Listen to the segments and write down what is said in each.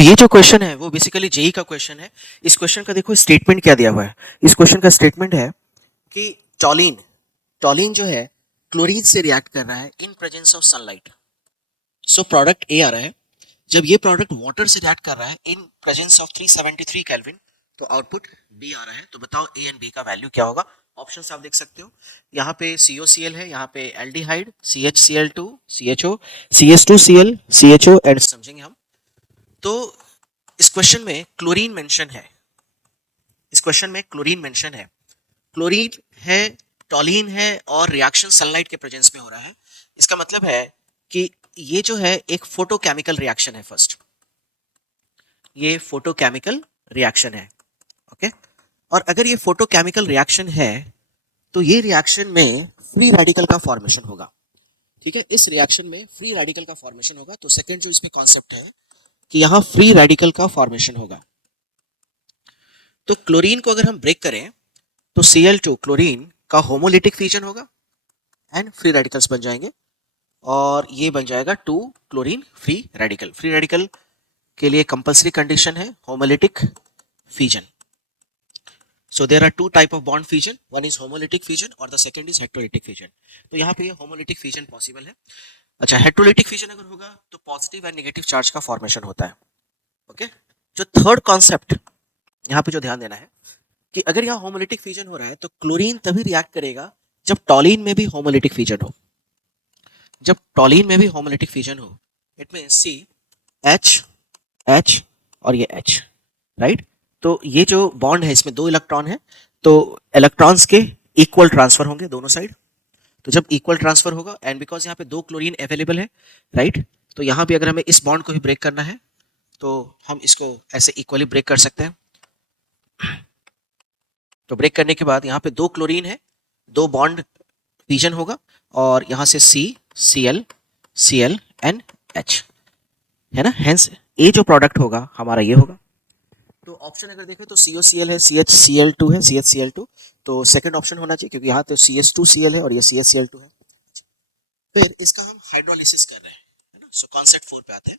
ये जो क्वेश्चन है वो बेसिकली जेई का क्वेश्चन है। इस क्वेश्चन का देखो स्टेटमेंट क्या दिया हुआ है। इस क्वेश्चन का स्टेटमेंट है कि टॉलिन टॉलिन जो है क्लोरीन से रिएक्ट कर रहा है in presence of sunlight. So product A आ रहा है। जब ये प्रोडक्ट वाटर से रिएक्ट कर रहा है इन प्रेजेंस ऑफ 373 केल्विन, तो आउटपुट बी आ रहा है। तो बताओ ए एंड बी का वैल्यू क्या होगा। ऑप्शंस आप देख सकते हो। यहाँ पे COCl है, यहाँ पे aldehyde CHCl2 CHO CH2Cl CHO and समझेंगे हम। तो इस क्वेश्चन में क्लोरीन मेंशन है। इस क्वेश्चन में क्लोरीन मेंशन है, क्लोरीन है, टॉलिन है और रिएक्शन सनलाइट के प्रेजेंस में हो रहा है। इसका मतलब है कि ये जो है एक फोटोकेमिकल रिएक्शन है। फर्स्ट ये फोटोकेमिकल रिएक्शन है, ओके। और अगर ये फोटोकेमिकल रिएक्शन है तो ये रिएक्शन में फ्री रेडिकल का फॉर्मेशन होगा, ठीक है। इस रिएक्शन में फ्री रेडिकल का फॉर्मेशन होगा। तो सेकंड जो इसमें कॉन्सेप्ट है कि यहां फ्री रेडिकल का फॉर्मेशन होगा। तो क्लोरीन को अगर हम ब्रेक करें तो Cl2 क्लोरीन का होमोलिटिक फ्यूजन होगा एंड फ्री रेडिकल्स बन जाएंगे और ये बन जाएगा 2 chlorine free radical. Free radical के लिए कंपल्सरी कंडीशन है homolytic fusion. So there are 2 type of bond fusion, one is homolytic fusion और the second is heterolytic fusion. तो यहाँ पे ये होमोलिटिक फ्यूजन पॉसिबल है। अच्छा, हेटेरोलिटिक फ्यूजन अगर होगा तो पॉजिटिव एंड नेगेटिव चार्ज का फॉर्मेशन होता है, ओके। जो थर्ड कॉन्सेप्ट यहाँ पे जो ध्यान देना है कि अगर यहाँ होमोलिटिक फ्यूजन हो रहा है तो क्लोरीन तभी रिएक्ट करेगा जब टॉलिन में भी होमोलिटिक फ्यूजन हो। जब टॉलिन में भी होमोलिटिक फ्यूजन हो, इट मींस CH और ये H, राइट। तो ये जो बॉन्ड है इसमें 2 इलेक्ट्रॉन है, तो इलेक्ट्रॉन्स के इक्वल ट्रांसफर होंगे दोनों साइड। तो जब इक्वल ट्रांसफर होगा एंड बिकॉज यहाँ पे 2 क्लोरीन अवेलेबल है, राइट, तो यहाँ पे अगर हमें इस बॉन्ड को भी ब्रेक करना है तो हम इसको ऐसे इक्वली ब्रेक कर सकते हैं। तो ब्रेक करने के बाद यहाँ पे 2 क्लोरीन है, 2 बॉन्ड फ्यूजन होगा और यहाँ से CCl एंड H है ना। हेंस ए जो प्रोडक्ट होगा हमारा ये होगा। तो ऑप्शन अगर देखें तो COCl है, CHCl2 है, CHCl2, तो सेकंड ऑप्शन होना चाहिए क्योंकि यहाँ तो CH2Cl है और ये CHCl2 है। फिर इसका हम हाइड्रोलिसिस कर रहे हैं, है ना। सो कॉन्सेप्ट 4 पे आते हैं।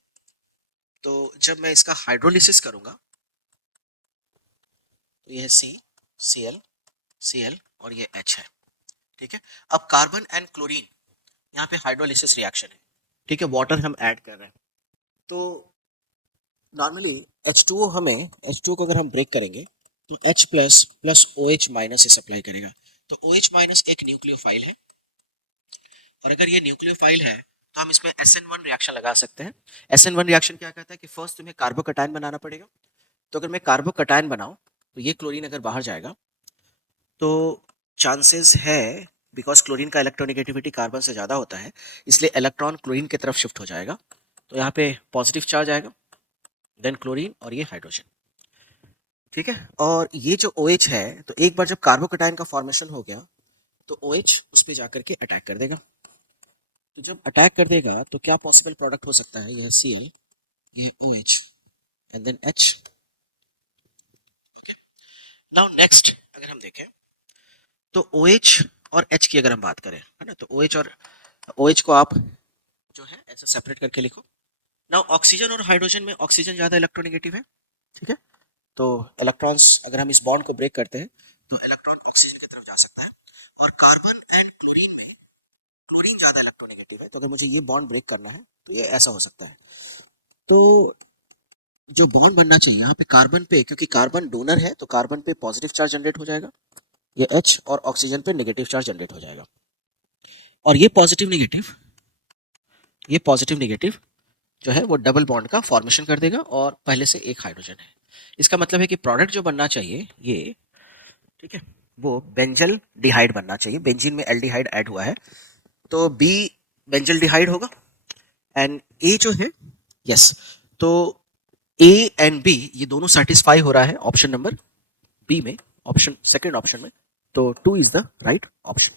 तो जब मैं इसका हाइड्रोलिसिस करूंगा तो ये है CCl और ये H है, ठीक है। अब कार्बन एंड क्लोरीन यहाँ पे हाइड्रोलिसिस रिएक्शन है, ठीक है। वाटर हम ऐड कर रहे हैं तो नॉर्मली H2O को अगर हम ब्रेक करेंगे तो H प्लस OH माइनस से सप्लाई करेगा। तो OH माइनस एक न्यूक्लियोफाइल है और अगर ये न्यूक्लियोफाइल है तो हम इसमें SN1 रिएक्शन लगा सकते हैं। SN1 रिएक्शन क्या कहता है कि फर्स्ट तुम्हें कार्बोकैटायन बनाना पड़ेगा। तो अगर मैं कार्बोकैटायन बनाऊं तो ये क्लोरीन अगर बाहर जाएगा तो चांसेस है, बिकॉज क्लोरीन का इलेक्ट्रोनेगेटिविटी कार्बन से ज़्यादा होता है, इसलिए इलेक्ट्रॉन क्लोरीन की तरफ शिफ्ट हो जाएगा। तो यहाँ पे पॉजिटिव चार्ज आएगा, देन क्लोरीन और ये हाइड्रोजन, ठीक है। और ये जो OH है तो एक बार जब कार्बोकैटायन का फॉर्मेशन हो गया तो OH उस पर जाकर के अटैक कर देगा। तो जब अटैक कर देगा तो क्या पॉसिबल प्रोडक्ट हो सकता है, यह Cl, ये OH and then H, okay. Now next अगर हम देखें तो OH और H की अगर हम बात करें, है ना, तो OH और OH को आप जो है ऐसे सेपरेट करके लिखो। नाउ ऑक्सीजन और हाइड्रोजन में ऑक्सीजन ज्यादा इलेक्ट्रोनेगेटिव है, ठीक है। तो इलेक्ट्रॉन्स अगर हम इस बॉन्ड को ब्रेक करते हैं तो इलेक्ट्रॉन ऑक्सीजन की तरफ जा सकता है। और कार्बन एंड क्लोरीन में क्लोरीन ज्यादा इलेक्ट्रोनेगेटिव है, तो अगर मुझे ये बॉन्ड ब्रेक करना है तो ये ऐसा हो सकता है। तो जो बॉन्ड बनना चाहिए यहाँ पे कार्बन पे, क्योंकि कार्बन डोनर है तो कार्बन पे पॉजिटिव चार्ज जनरेट हो जाएगा, ये H, और ऑक्सीजन पे नेगेटिव चार्ज जनरेट हो जाएगा। और ये पॉजिटिव नेगेटिव जो है वो डबल बॉन्ड का फॉर्मेशन कर देगा और पहले से एक हाइड्रोजन है। इसका मतलब है कि प्रोडक्ट जो बनना चाहिए ये, ठीक है, वो बेंजल डिहाइड बनना चाहिए। बेंजीन में एल्डिहाइड ऐड हुआ है तो बी बेंजल डिहाइड होगा एंड ए जो है, यस, तो ए एंड बी ये दोनों सेटिस्फाई हो रहा है ऑप्शन नंबर बी में, ऑप्शन सेकंड ऑप्शन में। तो 2 इज द राइट ऑप्शन।